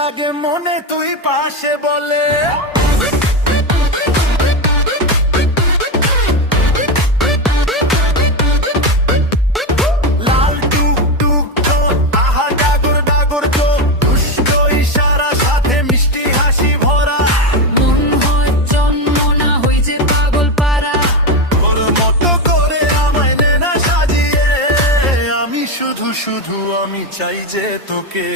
লাগে মনে তুই পাশে বলে লাল টুক টুক ঠোঁট, আহা ডাগর ডাগর চোখ, দুষ্ট ইশারা সাথে মিষ্টি হাসি ভরা। মন হয় জন্ম না হই যে পাগল পারা। তোর মতো করে আমায় নে না সাজিয়ে, আমি শুধু শুধু আমি চাই যে তোকে